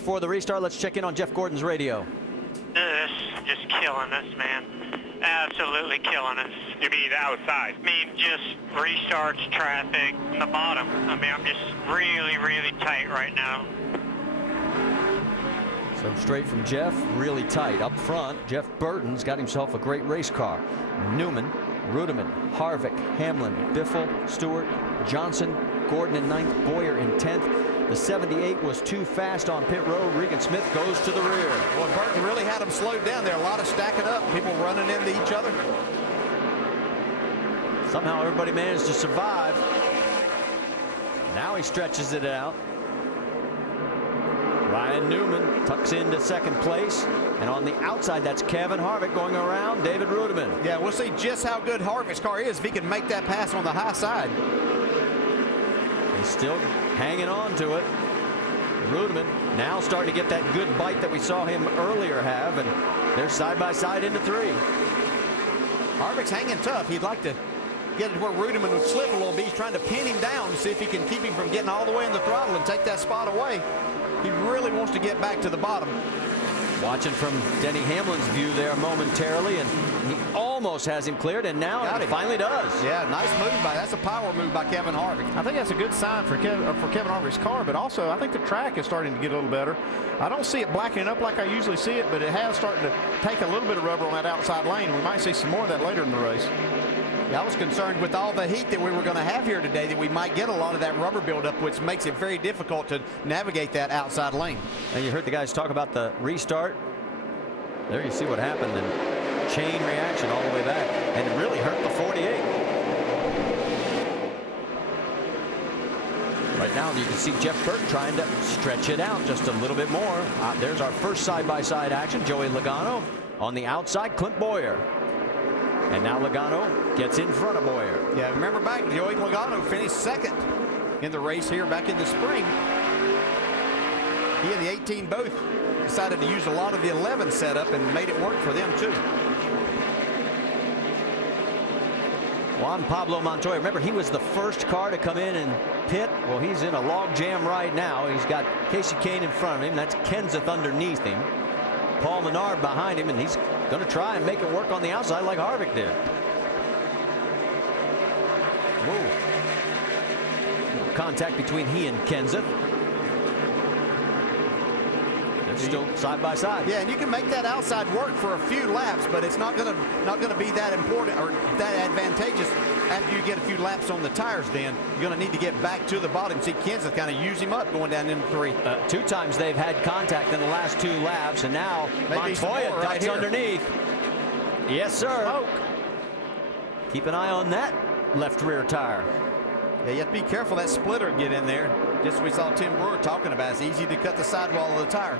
before the restart. Let's check in on Jeff Gordon's radio. This just killing us, man. Absolutely killing us. You mean outside? I mean, just restarts, traffic, the bottom. I mean, I'm just really, really tight right now. So straight from Jeff, really tight. Up front, Jeff Burton's got himself a great race car. Newman, Rudiman, Harvick, Hamlin, Biffle, Stewart, Johnson, Gordon in 9th, Boyer in 10th. The 78 was too fast on pit road. Regan Smith goes to the rear. Well, Burton really had him slowed down there. A lot of stacking up, people running into each other. Somehow everybody managed to survive. Now he stretches it out. Ryan Newman tucks into second place. And on the outside, that's Kevin Harvick going around David Rudiman. Yeah, we'll see just how good Harvick's car is if he can make that pass on the high side. He's still hanging on to it. Rudiman now starting to get that good bite that we saw him earlier have, and they're side by side into 3. Harvick's hanging tough. He'd like to get it where Rudiman would slip a little bit. He's trying to pin him down to see if he can keep him from getting all the way in the throttle and take that spot away. He really wants to get back to the bottom. Watching from Denny Hamlin's view there momentarily, and he almost has him cleared, and now he finally does. Yeah, nice move that's a power move by Kevin Harvick. I think that's a good sign for Kevin Harvick's car, but also I think the track is starting to get a little better. I don't see it blackening up like I usually see it, but it has started to take a little bit of rubber on that outside lane. We might see some more of that later in the race. Yeah, I was concerned with all the heat that we were going to have here today that we might get a lot of that rubber buildup, which makes it very difficult to navigate that outside lane. And you heard the guys talk about the restart. There you see what happened, and chain reaction all the way back, and it really hurt the 48. Right now you can see Jeff Burton trying to stretch it out just a little bit more. There's our first side-by-side action. Joey Logano on the outside, Clint Boyer. And now Logano gets in front of Boyer. Yeah, remember back, Joey Logano finished second in the race here back in the spring. He and the 18 both decided to use a lot of the 11 setup and made it work for them too. Juan Pablo Montoya, remember he was the first car to come in and pit. Well, he's in a log jam right now. He's got Casey Kane in front of him. That's Kenseth underneath him. Paul Menard behind him, and he's going to try and make it work on the outside like Harvick did. Whoa. Contact between he and Kenseth. They're still side by side. Yeah, and you can make that outside work for a few laps, but it's not going to be that important or that advantageous after you get a few laps on the tires. Then you're going to need to get back to the bottom. See Kenseth kind of use him up going down into 3. 2 times they've had contact in the last 2 laps, and now Montoya ducks underneath. Yes, sir. Smoke. Keep an eye on that left rear tire. Yeah, you have to be careful that splitter get in there. Just as we saw Tim Brewer talking about, it's easy to cut the sidewall of the tire.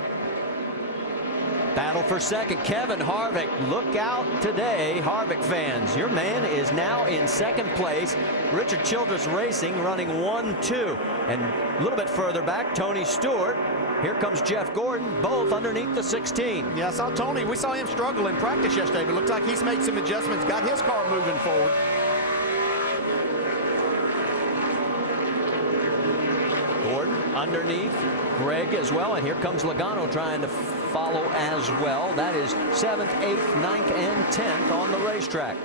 Battle for second, Kevin Harvick. Look out today, Harvick fans. Your man is now in second place. Richard Childress Racing running 1-2. And a little bit further back, Tony Stewart. Here comes Jeff Gordon, both underneath the 16. Yeah, I saw Tony. We saw him struggle in practice yesterday, but it looks like he's made some adjustments, got his car moving forward. Gordon underneath Greg as well, and here comes Logano trying to follow as well. That is 7th, 8th, 9th, and 10th on the racetrack.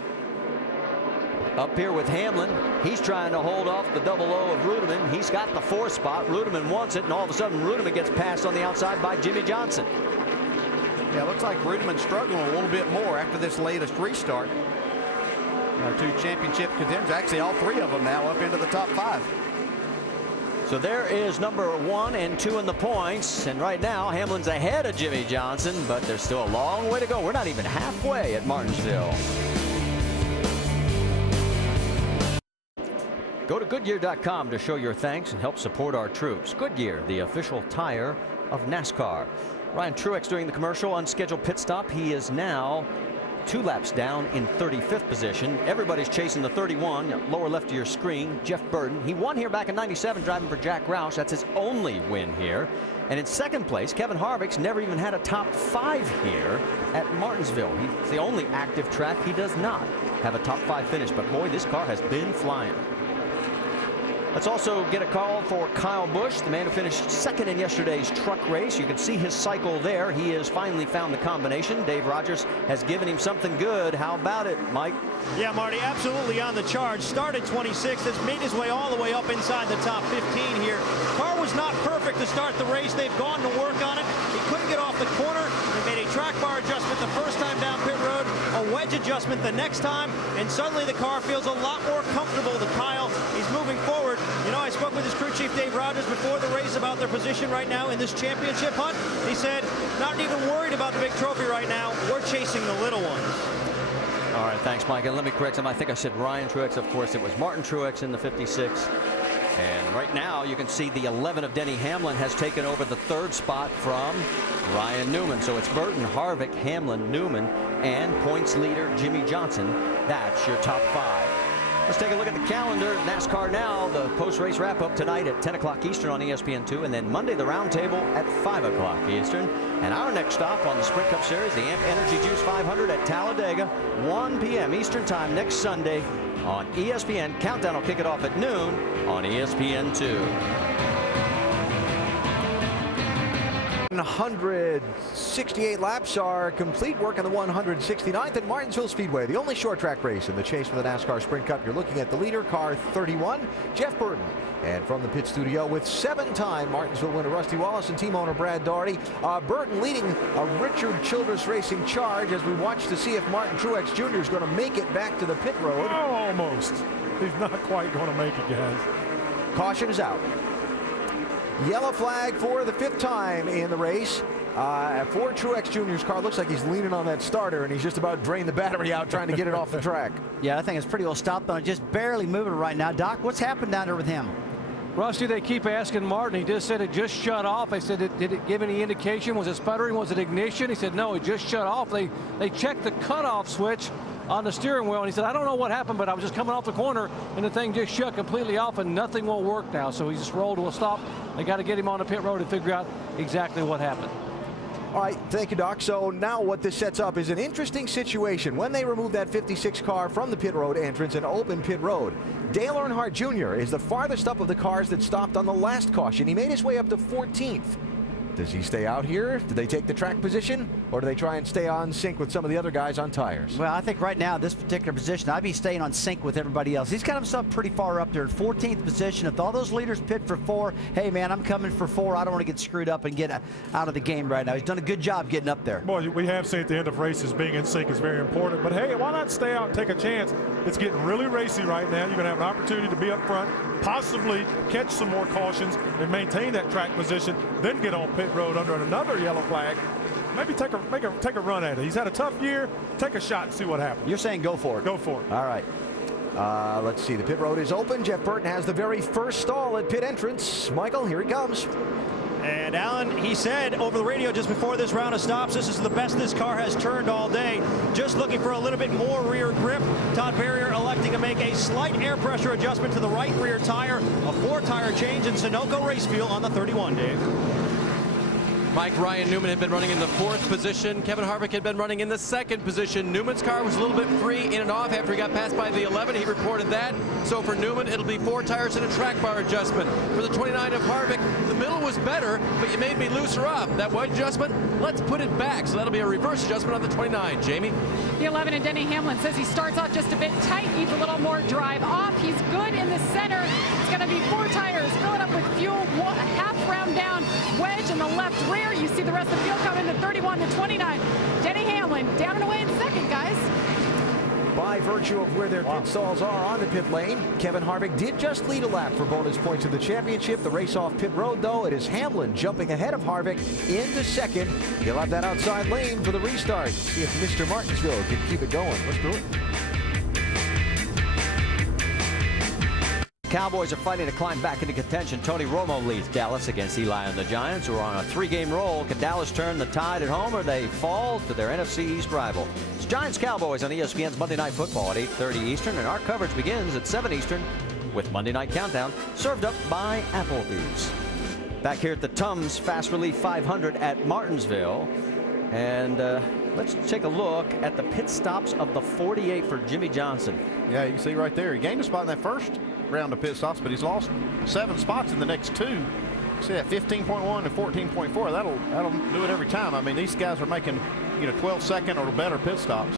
Up here with Hamlin, he's trying to hold off the 00 of Rudiman. He's got the 4th spot. Rudiman wants it, and all of a sudden Rudiman gets passed on the outside by Jimmy Johnson. Yeah, it looks like Rudiman's struggling a little bit more after this latest restart. 2 championship contenders, actually all 3 of them now up into the top 5. So there is number 1 and 2 in the points, and right now Hamlin's ahead of Jimmy Johnson, but there's still a long way to go. We're not even halfway at Martinsville. Go to Goodyear.com to show your thanks and help support our troops. Goodyear, the official tire of NASCAR. Ryan Truex doing the commercial unscheduled pit stop. He is now 2 laps down in 35th position. Everybody's chasing the 31, lower left of your screen. Jeff Burton, he won here back in '97 driving for Jack Roush. That's his only win here. And in second place, Kevin Harvick's never even had a top 5 here at Martinsville. He's the only active track he does not have a top 5 finish. But boy, this car has been flying. Let's also get a call for Kyle Busch, the man who finished second in yesterday's truck race. You can see his cycle there. He has finally found the combination. Dave Rogers has given him something good. How about it, Mike? Yeah, Marty, absolutely on the charge. Started 26th, has made his way all the way up inside the top 15 here. Car was not perfect to start the race. They've gone to work on it. He couldn't get off the corner. They made a track bar adjustment the first time down pit road, a wedge adjustment the next time, and suddenly the car feels a lot more comfortable to Kyle. He's moving forward. You know, I spoke with his crew chief, Dave Rogers, before the race about their position right now in this championship hunt. He said, not even worried about the big trophy right now. We're chasing the little ones. All right, thanks, Mike. And let me correct him. I think I said Ryan Truex. Of course, it was Martin Truex in the 56. And right now, you can see the 11 of Denny Hamlin has taken over the third spot from Ryan Newman. So it's Burton, Harvick, Hamlin, Newman, and points leader Jimmy Johnson. That's your top 5. Let's take a look at the calendar. NASCAR Now, the post-race wrap-up tonight at 10 o'clock Eastern on ESPN2, and then Monday the roundtable at 5 o'clock Eastern. And our next stop on the Sprint Cup Series, the AMP Energy Juice 500 at Talladega, 1 p.m. Eastern Time next Sunday on ESPN. Countdown will kick it off at noon on ESPN2. 168 laps are complete. Work on the 169th at Martinsville Speedway, the only short track race in the chase for the NASCAR Sprint Cup. You're looking at the leader, car 31, Jeff Burton. And from the pit studio with 7-time Martinsville winner Rusty Wallace and team owner Brad Daugherty, Burton leading a Richard Childress Racing charge as we watch to see if Martin Truex Jr. is going to make it back to the pit road. Oh, almost. He's not quite going to make it, guys. Caution is out. Yellow flag for the 5th time in the race. For Truex Jr.'s car, looks like he's leaning on that starter, and he's just about drained the battery out trying to get it off the track. Yeah, I think it's pretty well stopped on it, just barely moving right now. Doc, what's happened down there with him? Rusty, they keep asking Martin. He just said it just shut off. They said, did it give any indication? Was it sputtering? Was it ignition? He said, no, it just shut off. They checked the cutoff switch on the steering wheel, and he said, I don't know what happened, but I was just coming off the corner, and the thing just shut completely off, and nothing will work now. So he just rolled to a stop. They got to get him on the pit road and figure out exactly what happened. All right, thank you, Doc. So now what this sets up is an interesting situation. When they remove that 56 car from the pit road entrance and open pit road, Dale Earnhardt Jr. is the farthest up of the cars that stopped on the last caution. He made his way up to 14th. Does he stay out here? Do they take the track position? Or do they try and stay on sync with some of the other guys on tires? Well, I think right now, this particular position, I'd be staying on sync with everybody else. He's got himself pretty far up there, 14th position. If all those leaders pit for 4, hey, man, I'm coming for 4. I don't want to get screwed up and get out of the game right now. He's done a good job getting up there. Boy, we have seen at the end of races being in sync is very important. But, hey, why not stay out and take a chance? It's getting really racy right now. You're going to have an opportunity to be up front, possibly catch some more cautions and maintain that track position, then get on pit road under another yellow flag. Maybe take a run at it. He's had a tough year. Take a shot and see what happens. You're saying go for it. Go for it. All right. Let's see. The pit road is open. Jeff Burton has the very first stall at pit entrance. Michael, here he comes. And Alan, he said over the radio just before this round of stops, this is the best this car has turned all day. Just looking for a little bit more rear grip. Todd Berrier electing to make a slight air pressure adjustment to the right rear tire. A 4-tire change in Sunoco race fuel on the 31, Dave. Mike, Ryan Newman had been running in the 4th position. Kevin Harvick had been running in the 2nd position. Newman's car was a little bit free in and off after he got passed by the 11. He reported that. So for Newman, it'll be 4 tires and a track bar adjustment. For the 29 of Harvick, the middle was better, but you made me looser off. That wedge adjustment, let's put it back. So that'll be a reverse adjustment on the 29. Jamie? The 11 and Denny Hamlin says he starts off just a bit tight, needs a little more drive off. He's good in the center. It's going to be 4 tires, fill it up with fuel, a half round down, wedge in the left rear. You see the rest of the field coming to 31 to 29. Denny Hamlin down and away in 2nd, guys. By virtue of where their pit stalls are on the pit lane, Kevin Harvick did just lead a lap for bonus points in the championship. The race off pit road, though, it is Hamlin jumping ahead of Harvick into 2nd. He'll have that outside lane for the restart. See if Mr. Martinsville can keep it going. Let's do it. Cowboys are fighting to climb back into contention. Tony Romo leads Dallas against Eli and the Giants, who are on a 3-game roll. Can Dallas turn the tide at home, or they fall to their NFC East rival? It's Giants-Cowboys on ESPN's Monday Night Football at 8:30 Eastern, and our coverage begins at 7 Eastern with Monday Night Countdown, served up by Applebee's. Back here at the Tums Fast Relief 500 at Martinsville, and let's take a look at the pit stops of the 48 for Jimmy Johnson. Yeah, you can see right there. He gained a spot in that first round of pit stops, but he's lost 7 spots in the next 2. See that 15.1 and 14.4. That'll do it every time. I mean, these guys are making 12-second or better pit stops.